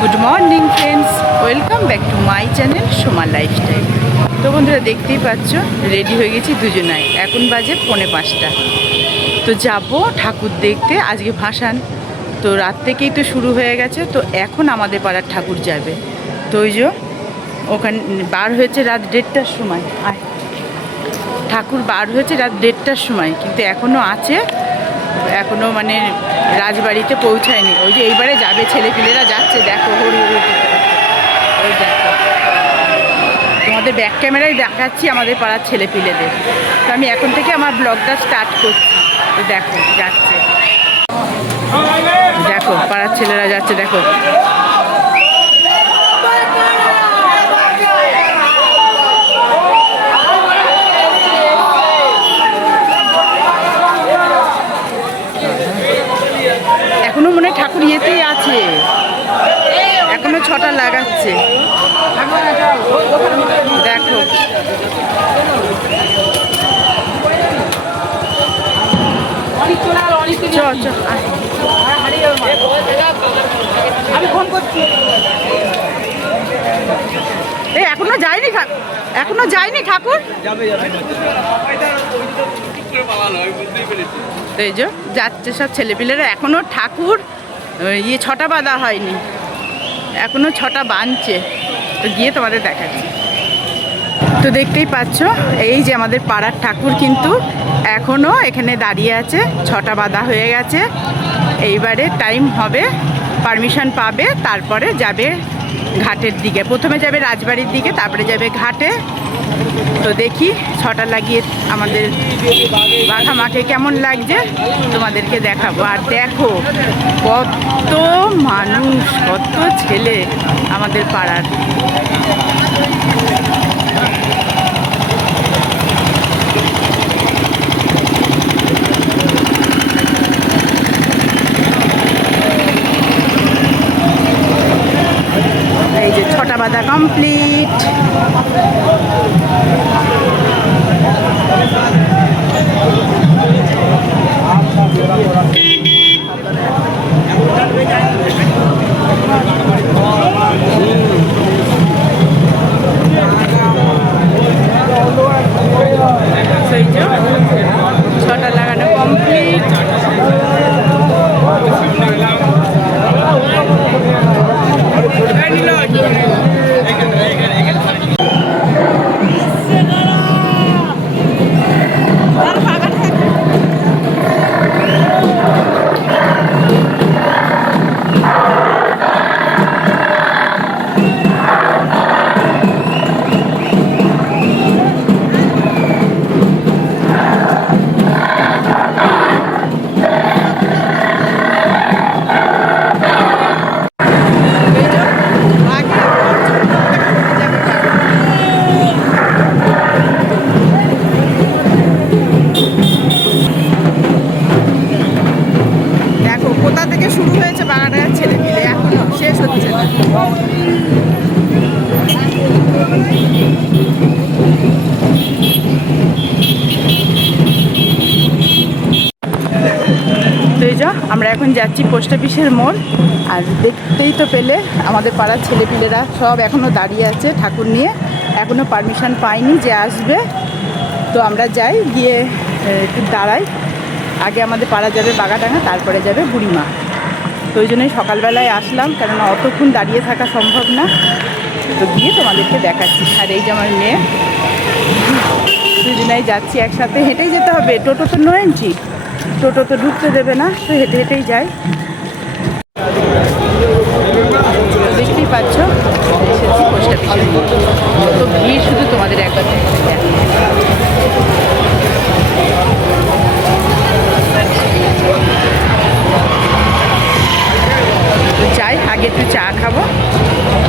Good morning friends, welcome back to my channel Soma lifestyle. তো বন্ধুরা দেখতেই পাচ্ছ রেডি হয়ে গেছি দুজনাই। এখন বাজে 4:45। তো যাব ঠাকুর দেখতে, আজকে ভাসান। তো রাত থেকেই তো শুরু হয়ে গেছে। তো এখন আমাদের পাড়ার ঠাকুর যাবে। তো ওই যে ওখানে বার হয়েছে রাত 1:30টার সময়। ঠাকুর বার হয়েছে রাত 1:30টার সময়, কিন্তু এখনও আছে, এখনও মানে রাজবাড়িতে পৌঁছায়নি। ওই যে এইবারে যাবে, ছেলেপিলেরা যাচ্ছে, দেখো হরি হরি। ওই দেখো, তোমাদের ব্যাক ক্যামেরায় দেখাচ্ছি আমাদের পাড়ার ছেলেপিলেদের। তো আমি এখন থেকে আমার ব্লগটা স্টার্ট করছি। তো দেখো যাচ্ছে, দেখো পাড়ার ছেলেরা যাচ্ছে, দেখো। এখনো মনে হয় ঠাকুর ইয়েতেই আছে, এখনো ছটা লাগাচ্ছে, দেখো। আমি ফোন করছি। এই এখনো যায়নি, এখনো যায়নি ঠাকুর। এই যে যাচ্ছে সব ছেলেপিলেরা, এখনো ঠাকুর ছটা বাঁধা হয়নি, এখনো ছটা বাঁধছে। তো গিয়ে তোমাদের দেখাচ্ছি। তো দেখতেই পাচ্ছ এই যে আমাদের পাড়ার ঠাকুর কিন্তু এখনো এখানে দাঁড়িয়ে আছে, ছটা বাঁধা হয়ে গেছে। এইবারে টাইম হবে, পারমিশন পাবে, তারপরে যাবে ঘাটের দিকে। প্রথমে যাবে রাজবাড়ির দিকে, তারপরে যাবে ঘাটে। তো দেখি ছটা লাগিয়ে আমাদের বাঘা মাকে কেমন লাগছে তোমাদেরকে দেখাবো। আর দেখো কত মানুষ, কত ছেলে আমাদের পাড়ার। এই যে ছটা বাঁধা কমপ্লিট। ছটা লাগানো কমপ্লিট। শুরু হয়েছে বাগানের ছেলেপিলে, এখনো শেষ হচ্ছে না। তো এই যা আমরা এখন যাচ্ছি পোস্ট অফিসের মোড়। আর দেখতেই তো পেলে আমাদের পাড়ার ছেলেপিলেরা সব এখনো দাঁড়িয়ে আছে ঠাকুর নিয়ে, এখনো পারমিশন পাইনি যে আসবে। তো আমরা যাই, গিয়ে একটু দাঁড়াই। আগে আমাদের পাড়া যাবে বাগাডাঙ্গা, তারপরে যাবে বুড়িমা। তো ওই জন্যই সকালবেলায় আসলাম, কেননা অতক্ষণ দাঁড়িয়ে থাকা সম্ভব না। তো গিয়ে তোমাদেরকে দেখাচ্ছি। আর এই যে আমার মেয়ে, দুজনাই যাচ্ছি একসাথে। হেঁটেই যেতে হবে, টোটো তো নো এন্ট্রি, টোটো তো ঢুকতে দেবে না, তো হেঁটে হেঁটেই যাই। দেখতেই পাচ্ছ এসেছি পোস্ট অফিসে। তো ভিড় শুধু তোমাদের একবার যাই, আগে একটু চা খাবো,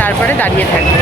তারপরে দাঁড়িয়ে থাকবো।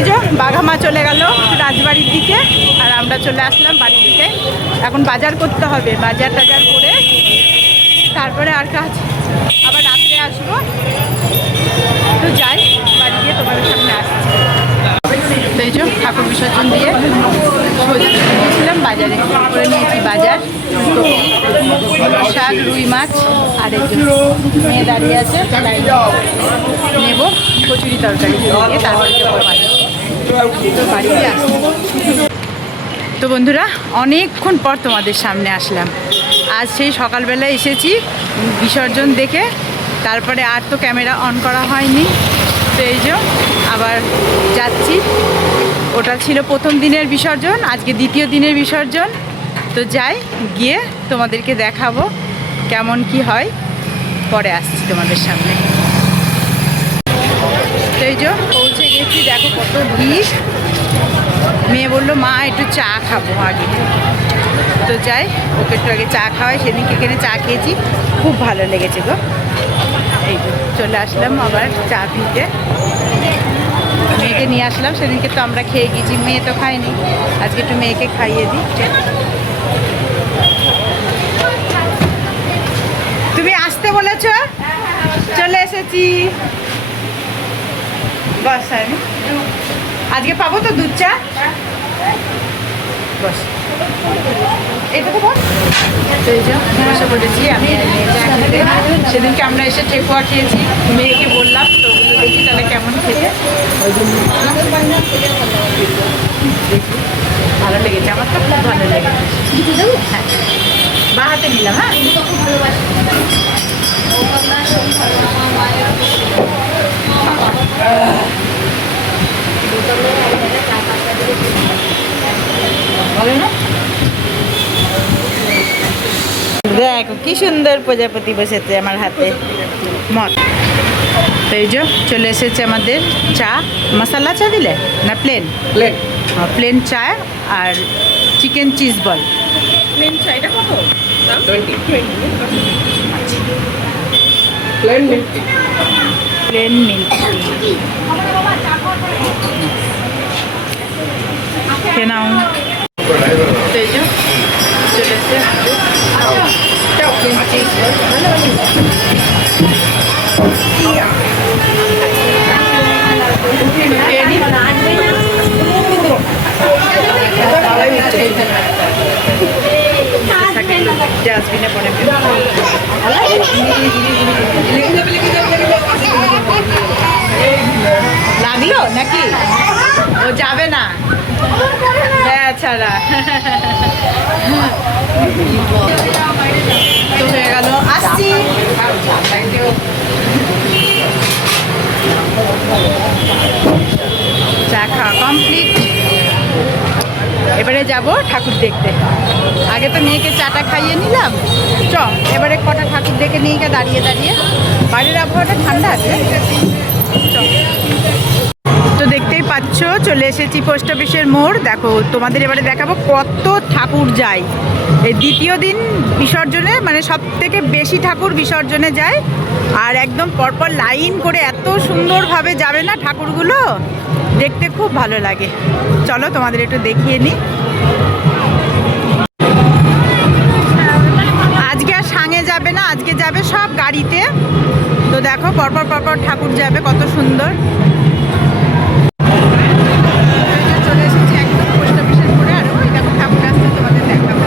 এই যে বাঘামা চলে গেল রাজবাড়ির দিকে, আর আমরা চলে আসলাম বাড়ির দিকে। এখন বাজার করতে হবে, বাজার টাজার করে তারপরে আর কাজ, আবার রাত্রে আসবো। তো যাই, বাড়ি গিয়ে তোমাদের সামনে আসছি। তো এই যে ঠাকুর বিসর্জন দিয়ে সোজা নিয়েছিলাম বাজারে, করে নিয়েছি বাজার, শাক, রুই মাছ, আর এই যে মেয়ে দাঁড়িয়ে আছে, নেব কচুরি তরকারি দিয়ে, তারপরে যাবো বাড়ি। তো বাড়িতে আসবো। তো বন্ধুরা, অনেকক্ষণ পর তোমাদের সামনে আসলাম। আজ সেই সকালবেলা এসেছি বিসর্জন দেখে, তারপরে আর তো ক্যামেরা অন করা হয়নি। তো এই যে আবার যাচ্ছি। ওটা ছিল প্রথম দিনের বিসর্জন, আজকে দ্বিতীয় দিনের বিসর্জন। তো যাই, গিয়ে তোমাদেরকে দেখাবো কেমন কি হয়, পরে আসছি তোমাদের সামনে। তো এই যে পৌঁছে গেছি, দেখো কত ভিড়। মেয়ে বললো মা একটু চা খাবো আগে। তো যাই, ওকে একটু আগে চা খাওয়াই। সেদিনকে এখানে চা খেয়েছি, খুব ভালো লেগেছে গো। এই যে চলে আসলাম আবার চা পিতে, মেয়েকে নিয়ে আসলাম। সেদিনকে তো আমরা খেয়ে গেছি, মেয়ে তো খায়নি, আজকে একটু মেয়েকে খাইয়ে দিই। তুমি আসতে বলেছ, চলে এসেছি। বস, আমি আজকে পাবো তো দুধ চা? বস, এটা তো বস। এই যে বসে পড়েছি আমি আর মেয়ে চা খেতে। সেদিনকে আমরা এসে ঠেকুয়া খেয়েছি, মেয়েকে বললাম, তো ওগুলো দেখি তাহলে কেমন খেতে। ওই জন্য দেখি, ভালো লেগেছে, আমার তো খুব ভালো লেগেছে। হ্যাঁ, বা হাতে নিলাম। হ্যাঁ, দেখো কি সুন্দর প্রজাপতি বসেছে আমার হাতে মত। তো এই যে চলে এসেছে আমাদের চা। মশলা চা দিলে না প্লেন? প্লেন, প্লেন চা আর চিকেন চিজ বল। প্লেন চা এটা কত? 20। Plain milk tea. Plain milk tea কেনাও। তো এই যে চলে এসে ডাস্টবিনে পড়ে লাগলো নাকি? ও যাবে না ছাড়া। তো হয়ে গেল, আসছি। চা খাওয়া কমপ্লিট, এবারে যাব ঠাকুর দেখতে। আগে তো মেয়েকে চাটা খাইয়ে নিলাম, চ এবারে কটা ঠাকুর দেখে নিয়ে গিয়ে দাঁড়িয়ে দাঁড়িয়ে। বাড়ির আবহাওয়াটা ঠান্ডা আছে। তো দেখতেই পাচ্ছ চলে এসেছি পোস্ট অফিসের মোড়। দেখো তোমাদের এবারে দেখাবো কত ঠাকুর যায় এই দ্বিতীয় দিন বিসর্জনে, মানে সব থেকে বেশি ঠাকুর বিসর্জনে যায়। আর একদম পরপর লাইন করে এত সুন্দরভাবে যাবে না ঠাকুরগুলো, দেখতে খুব ভালো লাগে। চলো তোমাদের একটু দেখিয়ে নিই। আজকে আর সাঙে যাবে না, আজকে যাবে সব গাড়িতে। তো দেখো পরপর পরপর ঠাকুর যাবে, কত সুন্দর। চলে এসেছি একদম পোস্ট অফিসের মোড়ে, আর ওই দেখো ঠাকুর আসতে, তোমাদের দেখাবো।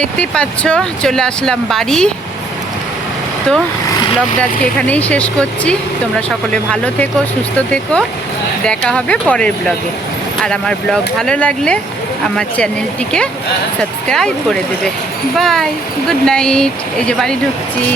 দেখতেই পাচ্ছ চলে আসলাম বাড়ি। তো ব্লগটা আজকে এখানেই শেষ করছি। তোমরা সকলে ভালো থেকো, সুস্থ থেকো। দেখা হবে পরের ব্লগে। আর আমার ব্লগ ভালো লাগলে আমার চ্যানেলটিকে সাবস্ক্রাইব করে দেবে। Bye, good night. এই যে বাড়ি ঢুকছি।